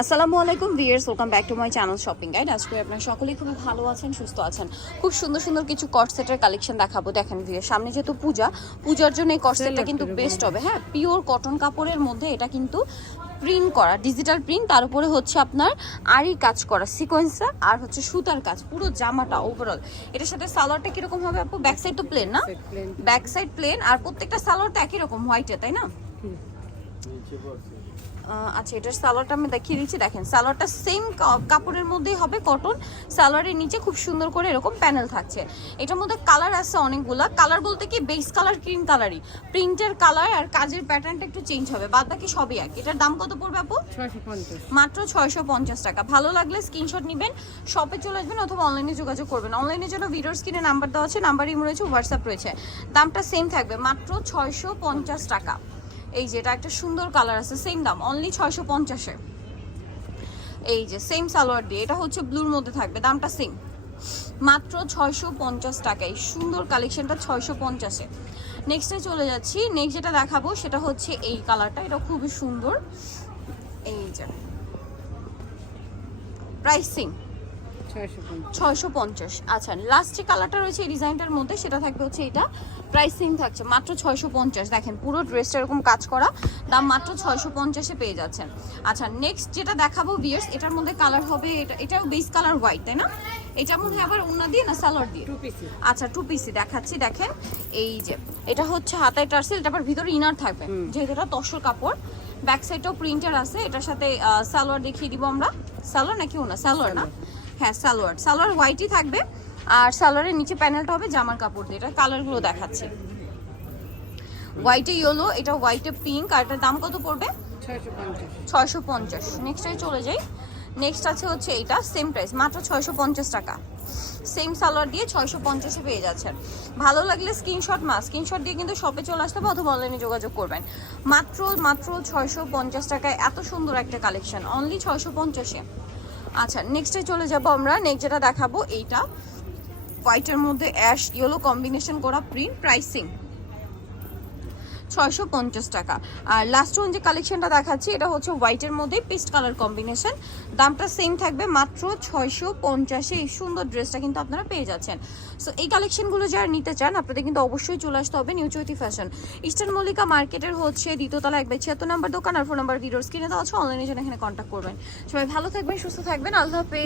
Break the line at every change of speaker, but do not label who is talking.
আসসালামু আলাইকুম viewers welcome back to my channel shopping guide আজকে আপনারা সকলেই খুবই ভালো আছেন সুস্থ আছেন। খুব সুন্দর সুন্দর কিছু কট সেটের কালেকশন দেখাবো। দেখেন ভিয়ার সামনে যেহেতু পূজা পূজার জন্য এই কট সেটটা কিন্তু বেস্ট হবে। হ্যাঁ পিওর কটন কাপড়ের মধ্যে এটা কিন্তু প্রিন্ট করা ডিজিটাল প্রিন্ট তার উপরে হচ্ছে আপনার আরি কাজ করা সিকোয়েন্সটা আর হচ্ছে সুতার কাজ পুরো জামাটা ওভারঅল এটার সাথে সালোয়ারটা কীরকম হবে আপু? ব্যাক সাইড তো প্লেন না? ব্যাক সাইড প্লেন আর প্রত্যেকটা সালোয়ার তো একই রকম হোয়াইটে তাই না? আচ্ছা এটার সালোয়ারটা আমি দেখিয়ে দিচ্ছি। দেখেন সালোয়ারটা সেম কাপড়ের মধ্যেই হবে কটন সালোয়ারের নিচে খুব সুন্দর করে এরকম প্যানেল থাকছে। এটার মধ্যে কালার আছে অনেকগুলা। কালার বলতে কি বেস কালার ক্রিম কালারই প্রিন্টের কালার আর কাজের প্যাটার্নটা একটু চেঞ্জ হবে। বাদ বাকি সবই এক। এটার দাম কত পড়বে আপু? মাত্র ছয়শো পঞ্চাশ টাকা। ভালো লাগলে স্ক্রিনশট নেবেন শপে চলে আসবেন অথবা অনলাইনে যোগাযোগ করবেন। অনলাইনের জন্য ভিডিওর স্ক্রিনে নাম্বার দেওয়া আছে নাম্বার ইমো রয়েছে হোয়াটসঅ্যাপ রয়েছে। দামটা সেম থাকবে মাত্র ছয়শো পঞ্চাশ টাকা। এই যে, এটা একটা সুন্দর কালার আছে সেম দাম অনলি ছয়শো পঞ্চাশে এই যে সেম সালোয়ার দিয়ে, এটা হচ্ছে ব্লুর মধ্যে থাকবে, দামটা সেম মাত্র ছয়শো পঞ্চাশ টাকায়, সুন্দর কালেকশনটা ছয়শো পঞ্চাশে নেক্সটে চলে যাচ্ছি নেক্সট যেটা দেখাবো, সেটা হচ্ছে এই কালারটা এটা খুবই সুন্দর। এই যে প্রাইসিং
পঞ্চাশ
ছয়শো পঞ্চাশ। আচ্ছা লাস্ট যে কালারটা রয়েছে এই ডিজাইনটার মধ্যে সেটা থাকবে হচ্ছে এটা। প্রাইসিং থাকছে মাত্র ছয়শো পঞ্চাশ। দেখেন পুরো ড্রেসটা এরকম কাজ করা দাম মাত্র ছয়শো পঞ্চাশে পেয়ে যাচ্ছেন। আচ্ছা নেক্সট যেটা দেখাবো বিয়ার্স এটার মধ্যে কালার হবে এটা এটাও বেস কালার হোয়াইট তাই না? এটার মধ্যে আবার অন্য দিয়ে না সালোয়ার দিয়ে?
টু পিসি
আচ্ছা টু পিসি দেখাচ্ছি দেখেন। এই যে এটা হচ্ছে হাতায় টার্সেল এটা আবার ভিতরে ইনার থাকবে যেহেতু এটা তসর কাপড়। ব্যাক সাইডটাও প্রিন্টার আছে এটার সাথে সালোয়ার দেখিয়ে দিব আমরা। সালোয়ার নাকি ওনা সালোয়ার না? হ্যাঁ সালোয়ার। সালোয়ার হোয়াইটই থাকবে। আর সালোয়ারের নিচে প্যানেলটা হবে জামার কাপড় দিয়ে। এটা কালারগুলো দেখাচ্ছে। হোয়াইটে ইয়েলো এটা হোয়াইটে পিঙ্ক আর এটার দাম কত পড়বে?
ছয়শো পঞ্চাশ।
পঞ্চাশ চলে যাই। নেক্সট আছে হচ্ছে এইটা সেম প্রাইস মাত্র ছয়শো পঞ্চাশ টাকা। সেম সালোয়ার দিয়ে ছয়শো পঞ্চাশে পেয়ে যাচ্ছেন। ভালো লাগলে স্ক্রিনশট মা স্ক্রিনশট দিয়ে কিন্তু শপে চলে আসতে হবে অথবা অনলাইনে যোগাযোগ করবেন। মাত্র মাত্র ছয়শো পঞ্চাশ টাকায় এত সুন্দর একটা কালেকশন অনলি ছয়শো পঞ্চাশে। আচ্ছা নেক্সটে চলে যাব আমরা। নেক্সট যেটা দেখাবো, এইটা। হোয়াইটের মধ্যে অ্যাশ ইয়েলো কম্বিনেশন করা প্রিন্ট প্রাইসিং ছয়শো পঞ্চাশ টাকা। আর লাস্ট ওয়ান যে কালেকশনটা দেখাচ্ছি, এটা হচ্ছে হোয়াইটের মধ্যে পেস্ট কালার কম্বিনেশন দামটা সেম থাকবে মাত্র ছয়শো পঞ্চাশে। এই সুন্দর ড্রেসটা কিন্তু আপনারা পেয়ে যাচ্ছেন। সো এই কালেকশনগুলো যারা নিতে চান, আপনাদের কিন্তু অবশ্যই চলে আসতে হবে new Choity fashion eastern Mallika মার্কেটের হচ্ছে দ্বিতীয়তলা এক ছিয়াত্তর নাম্বার দোকান। আর ফোন নাম্বার ভিডিওর স্ক্রিনে দেওয়া আছে। অনলাইনে জন্য এখানে কন্ট্যাক্ট করবেন। সবাই ভালো থাকবেন, সুস্থ থাকবেন। আল্লাহ হাফেজ।